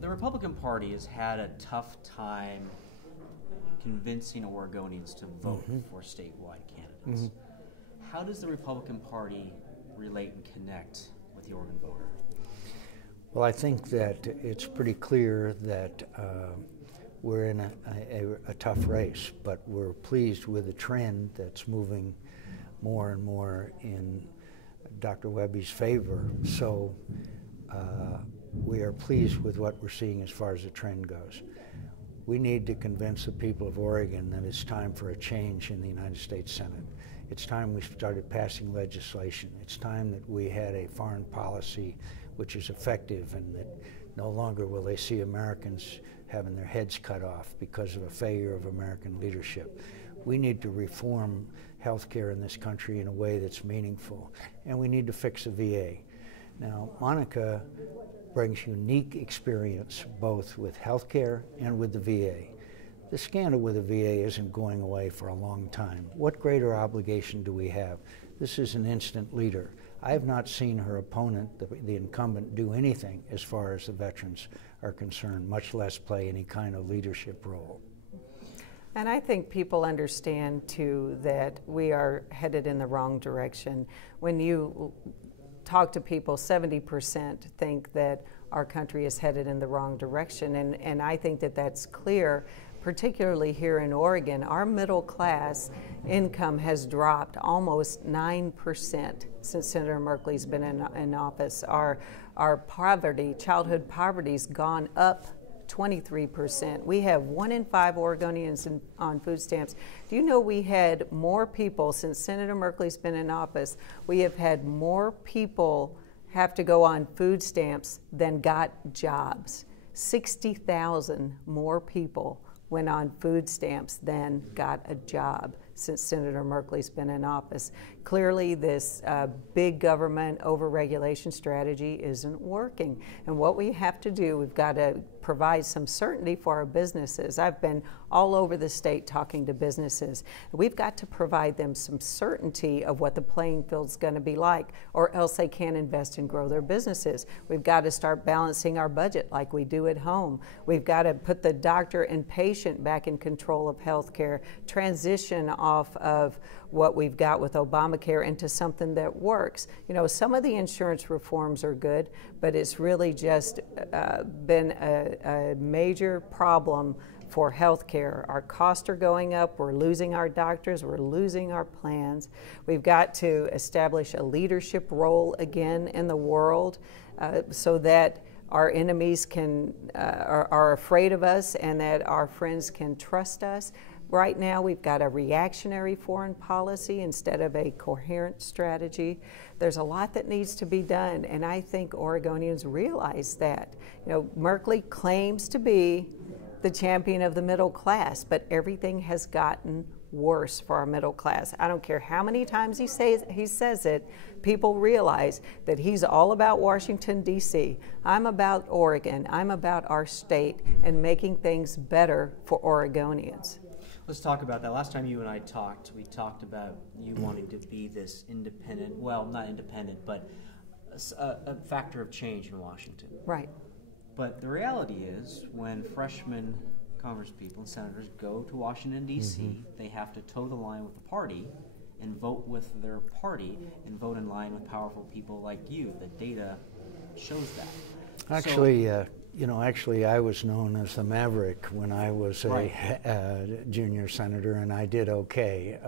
The Republican Party has had a tough time convincing Oregonians to vote for statewide candidates. How does the Republican Party relate and connect with the Oregon voter? Well, I think that it's pretty clear that we're in a tough race, but we're pleased with the trend that's moving more and more in Dr. Wehby's favor. So we are pleased with what we're seeing as far as the trend goes. We need to convince the people of Oregon that it's time for a change in the United States Senate. It's time we started passing legislation. It's time that we had a foreign policy which is effective, and that no longer will they see Americans having their heads cut off because of a failure of American leadership. We need to reform health care in this country in a way that's meaningful, and we need to fix the VA. Now, Monica brings unique experience both with health care and with the VA. The scandal with the VA isn't going away for a long time. What greater obligation do we have? This is an instant leader. I have not seen her opponent, the incumbent, do anything as far as the veterans are concerned, much less play any kind of leadership role. And I think people understand, too, that we are headed in the wrong direction. When you talk to people, 70% think that our country is headed in the wrong direction, and I think that that's clear. Particularly here in Oregon, our middle class income has dropped almost 9% since Senator Merkley's been in office. Our poverty, childhood poverty's gone up 23%. We have 1 in 5 Oregonians on food stamps. Do you know we had more people since Senator Merkley's been in office? We have had more people have to go on food stamps than got jobs. 60,000 more people went on food stamps than got a job since Senator Merkley's been in office. Clearly, this big government overregulation strategy isn't working. And what we have to do, we've got to provide some certainty for our businesses. I've been all over the state talking to businesses. We've got to provide them some certainty of what the playing field's going to be like, or else they can't invest and grow their businesses. We've got to start balancing our budget like we do at home. We've got to put the doctor and patient back in control of health care, transition off of what we've got with Obamacare into something that works. You know, some of the insurance reforms are good, but it's really just been a major problem for health care. Our costs are going up, we're losing our doctors, we're losing our plans. We've got to establish a leadership role again in the world so that our enemies are afraid of us and that our friends can trust us. Right now, we've got a reactionary foreign policy instead of a coherent strategy. There's a lot that needs to be done, and I think Oregonians realize that. You know, Merkley claims to be the champion of the middle class, but everything has gotten worse for our middle class. I don't care how many times he says it, people realize that he's all about Washington, D.C. I'm about Oregon. I'm about our state and making things better for Oregonians. Let's talk about that. Last time you and I talked, we talked about you wanting to be this independent, well, not independent, but a factor of change in Washington. Right. But the reality is, when freshman congresspeople and senators go to Washington, D.C., they have to toe the line with the party and vote with their party and vote in line with powerful people like you. The data shows that. Actually, you know, actually I was known as the Maverick when I was a junior senator, and I did okay.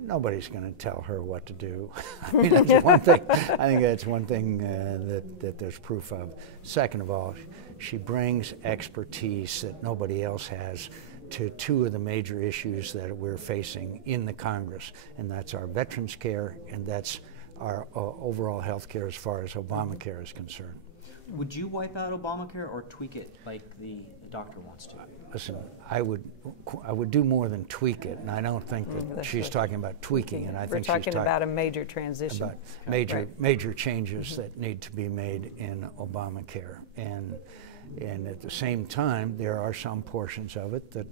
Nobody's going to tell her what to do. I mean, that's one thing. I think that's one thing that there's proof of. Second of all, she brings expertise that nobody else has to 2 of the major issues that we're facing in the Congress, and that's our veterans care and that's our overall health care as far as Obamacare is concerned. Would you wipe out Obamacare or tweak it like the doctor wants to? Listen, I would do more than tweak it, and I don't think that she's talking about tweaking it. I think she's talking about a major transition. About major changes that need to be made in Obamacare, and at the same time, there are some portions of it that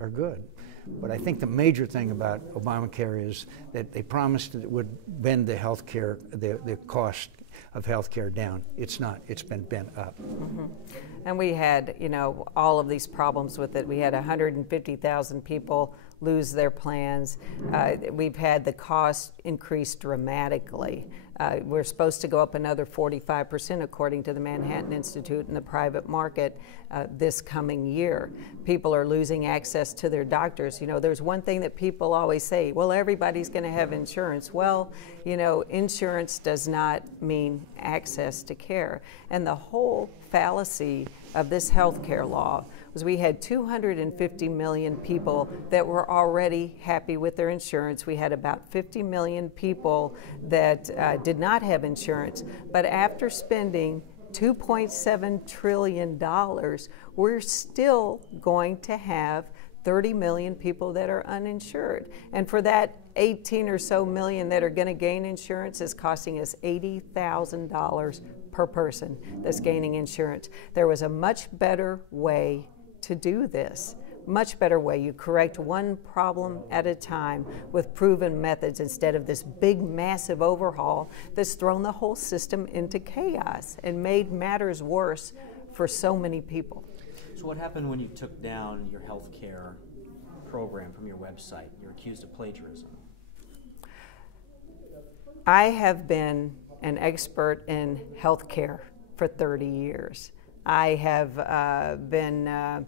are good. But I think the major thing about Obamacare is that they promised that it would bend the healthcare, the cost of health care down. It's not. It's been bent up. And we had, you know, all of these problems with it. We had 150,000 people lose their plans. We've had the cost increase dramatically. We're supposed to go up another 45% according to the Manhattan Institute in the private market this coming year. People are losing access to their doctors. You know, there's one thing that people always say, well, everybody's going to have insurance. Well, you know, insurance does not mean access to care. And the whole fallacy of this health care law was we had 250 million people that were already happy with their insurance. We had about 50 million people that did not have insurance. But after spending $2.7 trillion, we're still going to have 30 million people that are uninsured. And for that 18 or so million that are going to gain insurance is costing us $80,000 per person that's gaining insurance. There was a much better way to do this. Much better way. You correct one problem at a time with proven methods instead of this big, massive overhaul that's thrown the whole system into chaos and made matters worse for so many people. So what happened when you took down your health care program from your website? You're accused of plagiarism. I have been an expert in health care for 30 years. I have been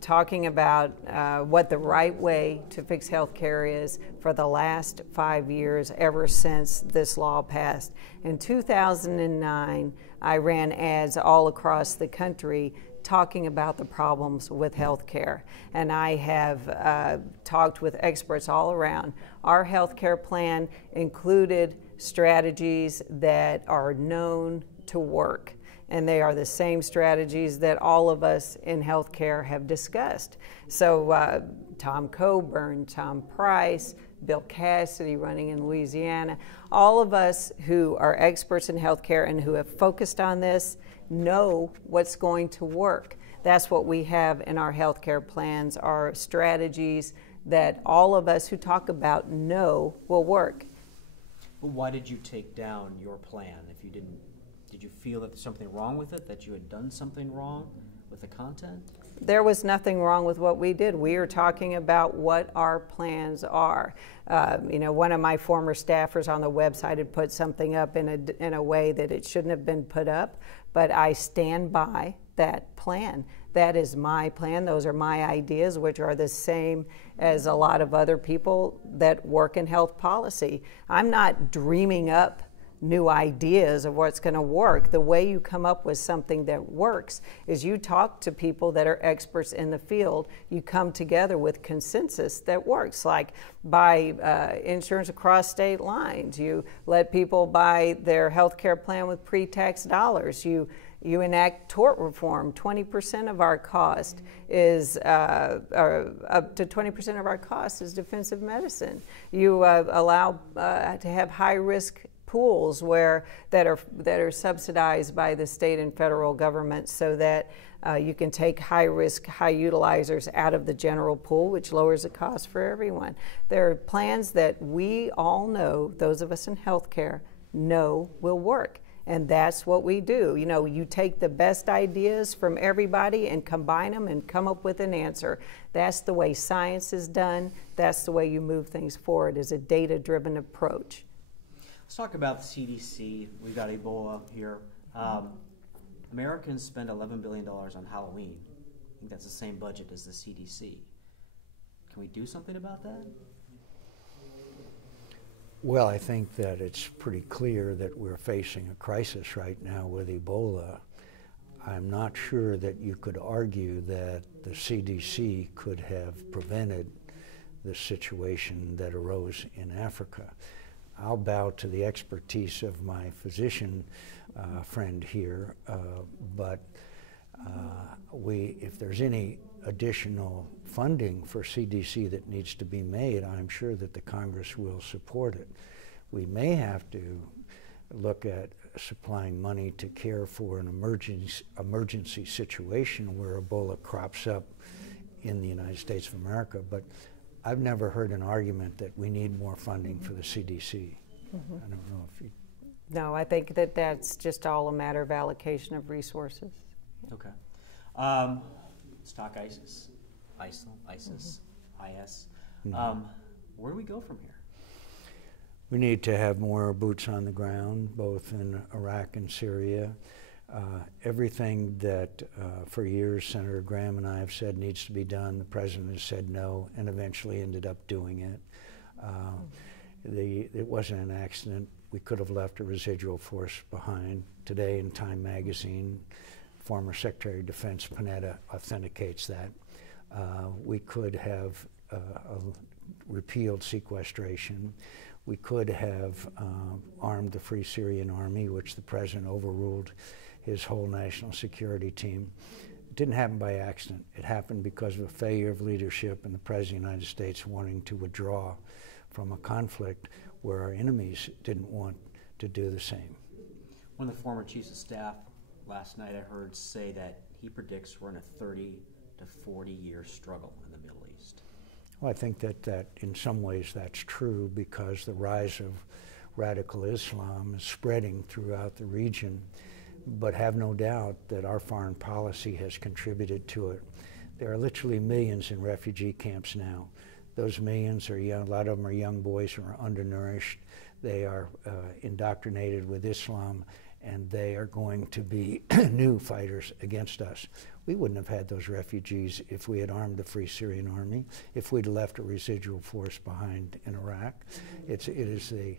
talking about what the right way to fix health care is for the last 5 years, ever since this law passed. In 2009, I ran ads all across the country talking about the problems with health care. And I have talked with experts all around. Our health care plan included strategies that are known to work. And they are the same strategies that all of us in healthcare have discussed. So Tom Coburn, Tom Price, Bill Cassidy running in Louisiana, all of us who are experts in healthcare and who have focused on this know what's going to work. That's what we have in our healthcare plans, are strategies that all of us who talk about know will work. Well, why did you take down your plan if you didn't? Did you feel that there's something wrong with it, that you had done something wrong with the content? There was nothing wrong with what we did. We are talking about what our plans are. You know, one of my former staffers on the website had put something up in a way that it shouldn't have been put up, but I stand by that plan. That is my plan. Those are my ideas, which are the same as a lot of other people that work in health policy. I'm not dreaming up new ideas of what's going to work. The way you come up with something that works is you talk to people that are experts in the field. You come together with consensus that works, like buy insurance across state lines. You let people buy their health care plan with pre-tax dollars. You enact tort reform. 20% of our cost is, up to 20% of our cost is defensive medicine. You allow to have high-risk pools that are subsidized by the state and federal government, so that you can take high-risk, high-utilizers out of the general pool, which lowers the cost for everyone. There are plans that we all know, those of us in healthcare, know will work. And that's what we do. You know, you take the best ideas from everybody and combine them and come up with an answer. That's the way science is done. That's the way you move things forward, is a data-driven approach. Let's talk about the CDC. We've got Ebola here. Americans spend $11 billion on Halloween. I think that's the same budget as the CDC. Can we do something about that? Well, I think that it's pretty clear that we're facing a crisis right now with Ebola. I'm not sure that you could argue that the CDC could have prevented the situation that arose in Africa. I'll bow to the expertise of my physician friend here, but if there's any additional funding for CDC that needs to be made, I'm sure that the Congress will support it. We may have to look at supplying money to care for an emergency situation where Ebola crops up in the United States of America, but I've never heard an argument that we need more funding for the CDC. I don't know if you... No, I think that that's just all a matter of allocation of resources. Okay. Let's talk ISIS. ISIL, ISIS, IS. Where do we go from here? We need to have more boots on the ground, both in Iraq and Syria. Everything that for years Senator Graham and I have said needs to be done, the President has said no and eventually ended up doing it. It wasn't an accident. We could have left a residual force behind. Today in Time magazine, former Secretary of Defense Panetta authenticates that. We could have repealed sequestration. We could have armed the Free Syrian Army, which the President overruled his whole national security team. It didn't happen by accident. It happened because of a failure of leadership and the President of the United States wanting to withdraw from a conflict where our enemies didn't want to do the same. One of the former chiefs of staff last night I heard say that he predicts we're in a 30 to 40-year struggle in the Middle East. Well, I think that in some ways that's true because the rise of radical Islam is spreading throughout the region, but have no doubt that our foreign policy has contributed to it. There are literally millions in refugee camps now. Those millions are young, a lot of them are young boys who are undernourished. They are indoctrinated with Islam, and they are going to be new fighters against us. We wouldn't have had those refugees if we had armed the Free Syrian Army, if we'd left a residual force behind in Iraq. It is a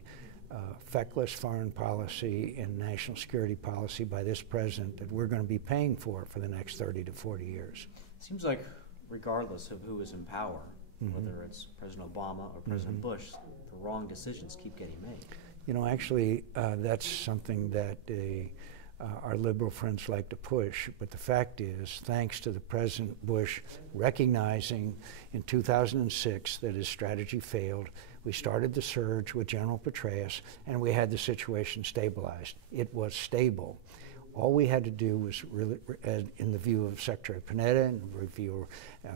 feckless foreign policy and national security policy by this president that we're going to be paying for the next 30 to 40 years. It seems like regardless of who is in power, whether it's President Obama or President Bush, the wrong decisions keep getting made. You know, actually, that's something that our liberal friends like to push, but the fact is, thanks to the President Bush recognizing in 2006 that his strategy failed, we started the surge with General Petraeus, and we had the situation stabilized. It was stable. All we had to do was really, in the view of Secretary Panetta and review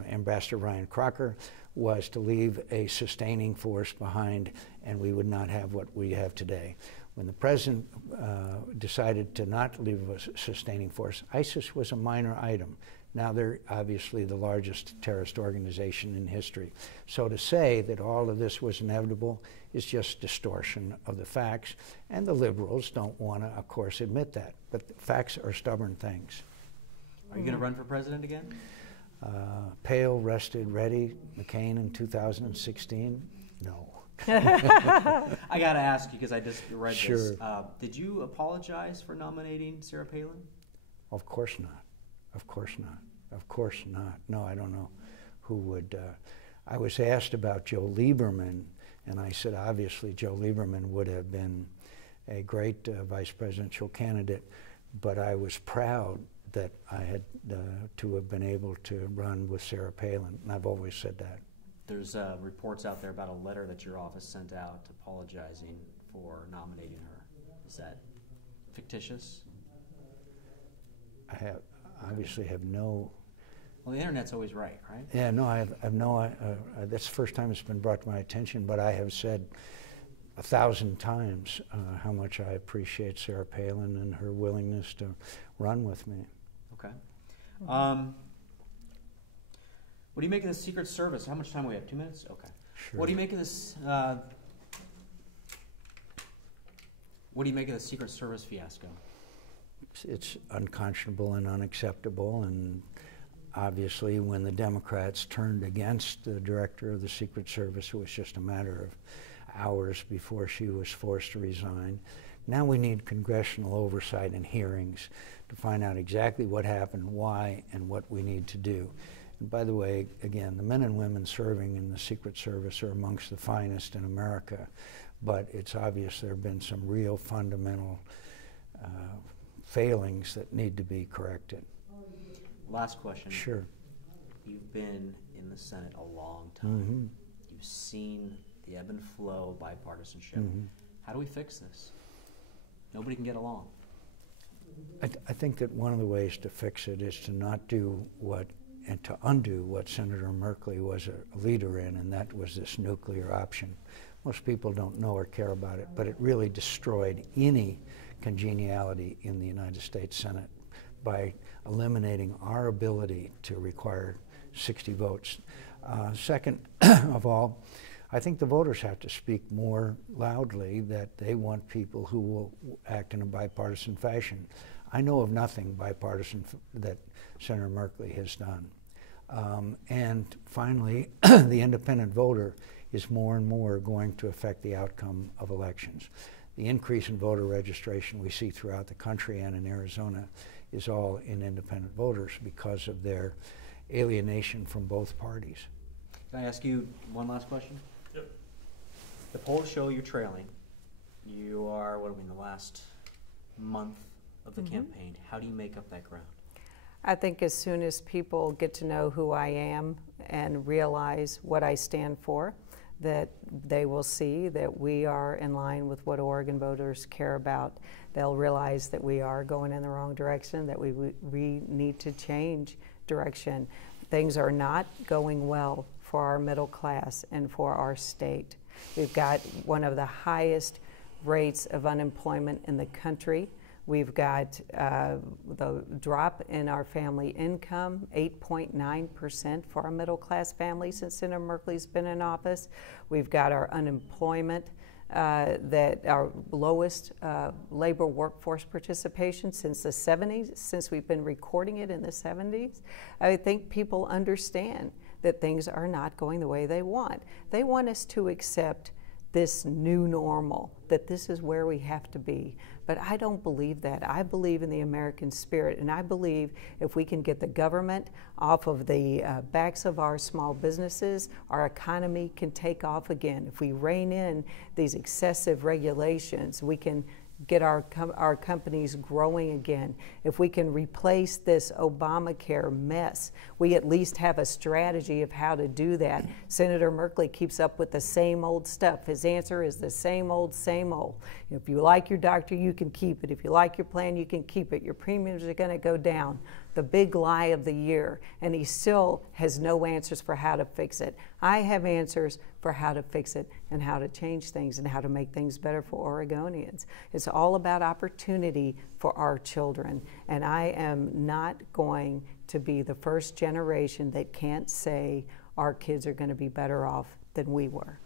Ambassador Ryan Crocker, was to leave a sustaining force behind, and we would not have what we have today. When the President decided to not leave a sustaining force, ISIS was a minor item. Now they're obviously the largest terrorist organization in history. So to say that all of this was inevitable is just distortion of the facts, and the liberals don't want to, of course, admit that. But facts are stubborn things. Are you going to run for president again? Pale, rested, ready, McCain in 2016? No. I got to ask you because I just read this. Did you apologize for nominating Sarah Palin? Of course not. Of course not. Of course not. No, I don't know who would. I was asked about Joe Lieberman, and I said obviously Joe Lieberman would have been a great vice presidential candidate, but I was proud that I had to have been able to run with Sarah Palin, and I've always said that. There's reports out there about a letter that your office sent out apologizing for nominating her. Is that fictitious? I obviously have no. Well, the internet's always right, right? Yeah, no, I have no. That's the first time it's been brought to my attention, but I have said 1,000 times how much I appreciate Sarah Palin and her willingness to run with me. Okay. What do you make of the Secret Service? How much time do we have? 2 minutes? Okay. Sure. What do you make of this? What do you make of the Secret Service fiasco? It's unconscionable and unacceptable, and obviously when the Democrats turned against the director of the Secret Service, it was just a matter of hours before she was forced to resign. Now we need congressional oversight and hearings to find out exactly what happened, why, and what we need to do. And by the way, again, the men and women serving in the Secret Service are amongst the finest in America, but it's obvious there have been some real fundamental failings that need to be corrected. Last question. Sure. You've been in the Senate a long time. You've seen the ebb and flow of bipartisanship. How do we fix this? Nobody can get along. I think that one of the ways to fix it is to not do what, and to undo what Senator Merkley was a leader in, and that was this nuclear option. Most people don't know or care about it, but it really destroyed any congeniality in the United States Senate by eliminating our ability to require 60 votes. Second of all, I think the voters have to speak more loudly that they want people who will act in a bipartisan fashion. I know of nothing bipartisan that Senator Merkley has done. And finally, the independent voter is more and more going to affect the outcome of elections. The increase in voter registration we see throughout the country and in Arizona is all in independent voters because of their alienation from both parties. Can I ask you one last question? Yep. The polls show you're trailing. You are, what are we, in the last month of the campaign. How do you make up that ground? I think as soon as people get to know who I am and realize what I stand for, that they will see that we are in line with what Oregon voters care about. They'll realize that we are going in the wrong direction, that we need to change direction. Things are not going well for our middle class and for our state. We've got one of the highest rates of unemployment in the country. We've got the drop in our family income, 8.9% for our middle class families since Senator Merkley's been in office. We've got our unemployment that our lowest labor workforce participation since the 70s, since we've been recording it in the 70s. I think people understand that things are not going the way they want. They want us to accept this new normal, that this is where we have to be. But I don't believe that. I believe in the American spirit, and I believe if we can get the government off of the backs of our small businesses, our economy can take off again. If we rein in these excessive regulations, we can get our companies growing again. If we can replace this Obamacare mess, we at least have a strategy of how to do that. Senator Merkley keeps up with the same old stuff. His answer is the same old, same old. If you like your doctor, you can keep it. If you like your plan, you can keep it. Your premiums are going to go down. The big lie of the year, and he still has no answers for how to fix it. I have answers for how to fix it and how to change things and how to make things better for Oregonians. It's all about opportunity for our children, and I am not going to be the first generation that can't say our kids are going to be better off than we were.